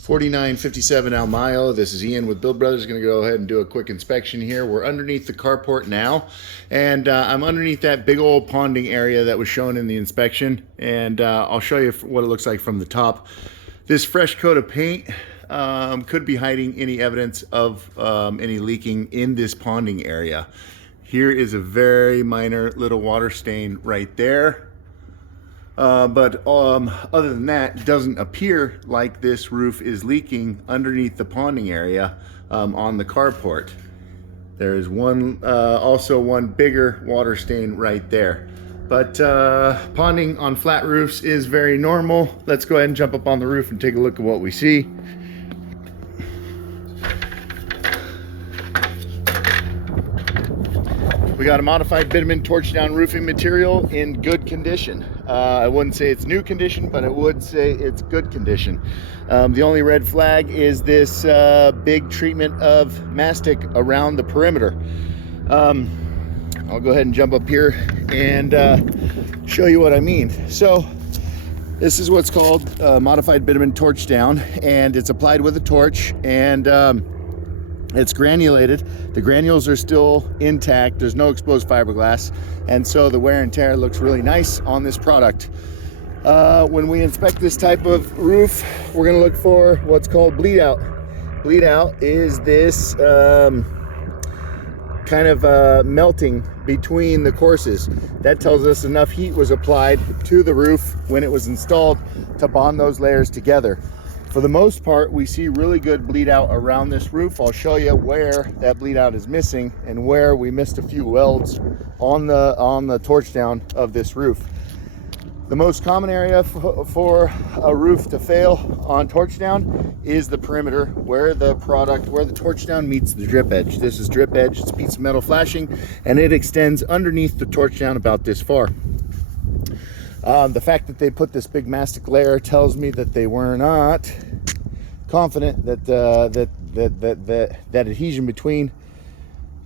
4957 Almayo. This is Ian with Build Brothers. Going to go ahead and do a quick inspection here. We're underneath the carport now, and I'm underneath that big old ponding area that was shown in the inspection, and I'll show you what it looks like from the top. This fresh coat of paint could be hiding any evidence of any leaking in this ponding area. Here is a very minor little water stain right there. But other than that, it doesn't appear like this roof is leaking underneath the ponding area on the carport. There is also one bigger water stain right there. But ponding on flat roofs is very normal. Let's go ahead and jump up on the roof and take a look at what we see. We got a modified bitumen torch down roofing material in good condition. I wouldn't say it's new condition, but I would say it's good condition. The only red flag is this big treatment of mastic around the perimeter. I'll go ahead and jump up here and show you what I mean. So this is what's called modified bitumen torch down, and it's applied with a torch, and it's granulated. The granules are still intact. There's no exposed fiberglass, and so the wear and tear looks really nice on this product. When we inspect this type of roof, we're going to look for what's called bleed out. Bleed out is this kind of melting between the courses. That tells us enough heat was applied to the roof when it was installed to bond those layers together. For the most part, we see really good bleed out around this roof. I'll show you where that bleed out is missing and where we missed a few welds on the torch down of this roof. The most common area for a roof to fail on torch down is the perimeter, where the torch down meets the drip edge. This is drip edge. It's a piece of metal flashing, and it extends underneath the torch down about this far. The fact that they put this big mastic layer tells me that they were not confident that that adhesion between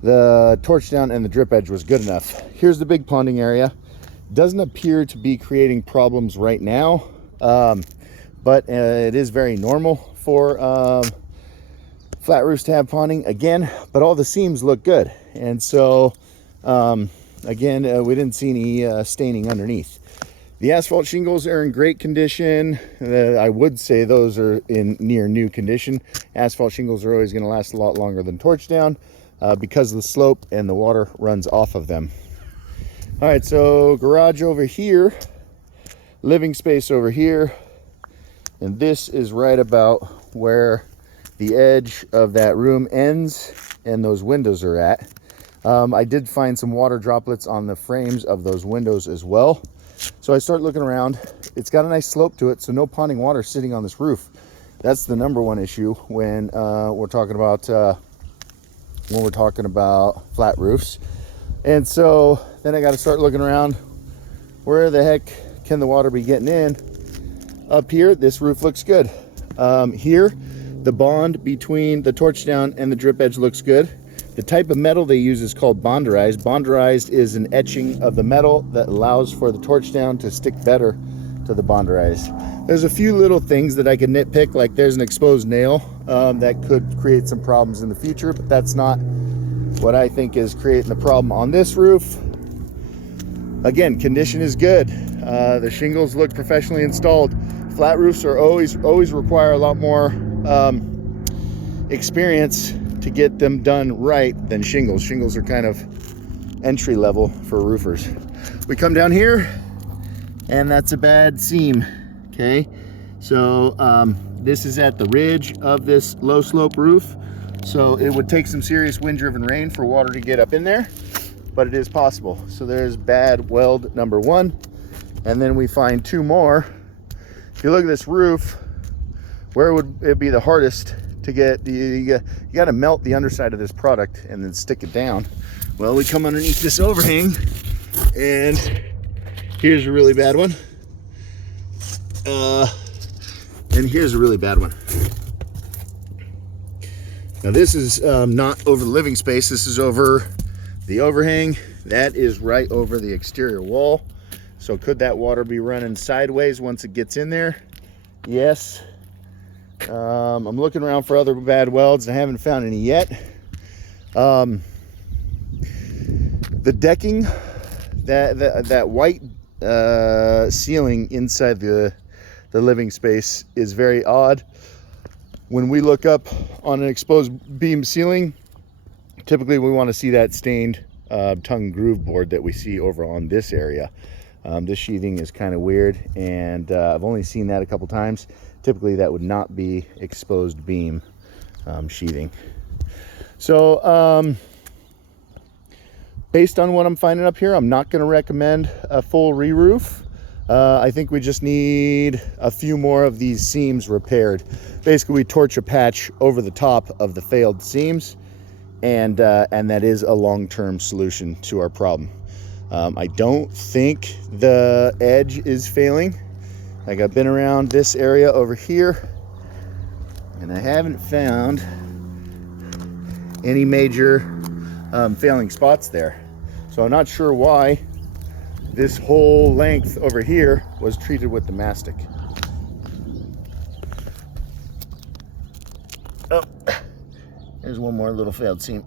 the torch down and the drip edge was good enough. Here's the big ponding area. Doesn't appear to be creating problems right now, but it is very normal for flat roofs to have ponding again, but all the seams look good, and so again, we didn't see any staining underneath. The asphalt shingles are in great condition. I would say those are in near new condition. Asphalt shingles are always going to last a lot longer than torch down because of the slope and the water runs off of them. All right, so garage over here, living space over here, and this is right about where the edge of that room ends and those windows are at. I did find some water droplets on the frames of those windows as well. So I start looking around. It's got a nice slope to it, so no ponding water sitting on this roof. That's the number one issue when we're talking about flat roofs. And so then I got to start looking around. Where the heck can the water be getting in? Up here, this roof looks good. Here, the bond between the torch down and the drip edge looks good. The type of metal they use is called bonderized. Bonderized is an etching of the metal that allows for the torch down to stick better to the bonderized. There's a few little things that I could nitpick, like there's an exposed nail that could create some problems in the future, but that's not what I think is creating the problem on this roof. Again, condition is good. The shingles look professionally installed. Flat roofs are always require a lot more experience to get them done right than shingles. Shingles are kind of entry level for roofers. We come down here, and that's a bad seam. Okay, so this is at the ridge of this low slope roof, so it would take some serious wind driven rain for water to get up in there, but it is possible. So there's bad weld number one, and then we find two more. If you look at this roof, where would it be the hardest to get? You got to melt the underside of this product and then stick it down. Well, we come underneath this overhang, and here's a really bad one, and here's a really bad one. Now this is not over the living space, this is over the overhang. That is right over the exterior wall. So could that water be running sideways once it gets in there? Yes. I'm looking around for other bad welds and I haven't found any yet. The decking, that white ceiling inside the living space is very odd. When we look up on an exposed beam ceiling, typically we want to see that stained tongue groove board that we see over on this area. This sheathing is kind of weird, and I've only seen that a couple times. Typically that would not be exposed beam sheathing. So based on what I'm finding up here, I'm not going to recommend a full re-roof. I think we just need a few more of these seams repaired. Basically, we torch a patch over the top of the failed seams, and that is a long-term solution to our problem. I don't think the edge is failing. Like, I've been around this area over here, and I haven't found any major failing spots there. So I'm not sure why this whole length over here was treated with the mastic. Oh, there's one more little failed seam.